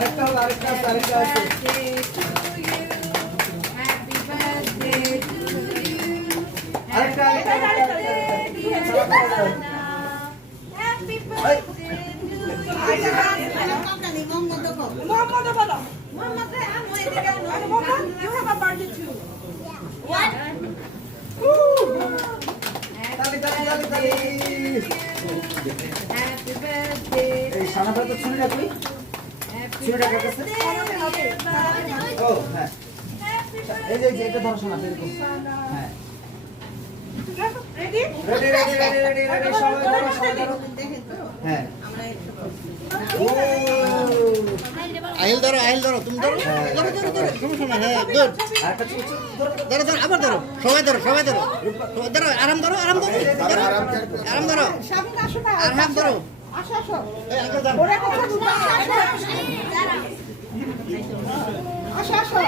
আরেকটা হলো, আরেকটা আছে, আরেকটা আছে। আরেকটা, আরেকটা, আরেকটা, তালি, তালি, তালি, তালি। এই সানাটা তো ছুরিটা কই? ছুরিটা কার কাছে? ও, হ্যাঁ। এই যে, এই যে, এটা ধরো শোনা, এরকম। হ্যাঁ। Ready, ready, ready, ready, ready, সবাই ধরো, সবাই ধরো। হ্যাঁ। ও। আহিল ধরো তুমি ধরো সমস্যা নাই হ্যাঁ গুড আরেকটা ছোট ছোট ধরো। ধরো আবার ধরো সবাই ধরো ধরো আরাম ধরো আরাম ধরো আরাম ধরো এই আঙ্কেল যান আসো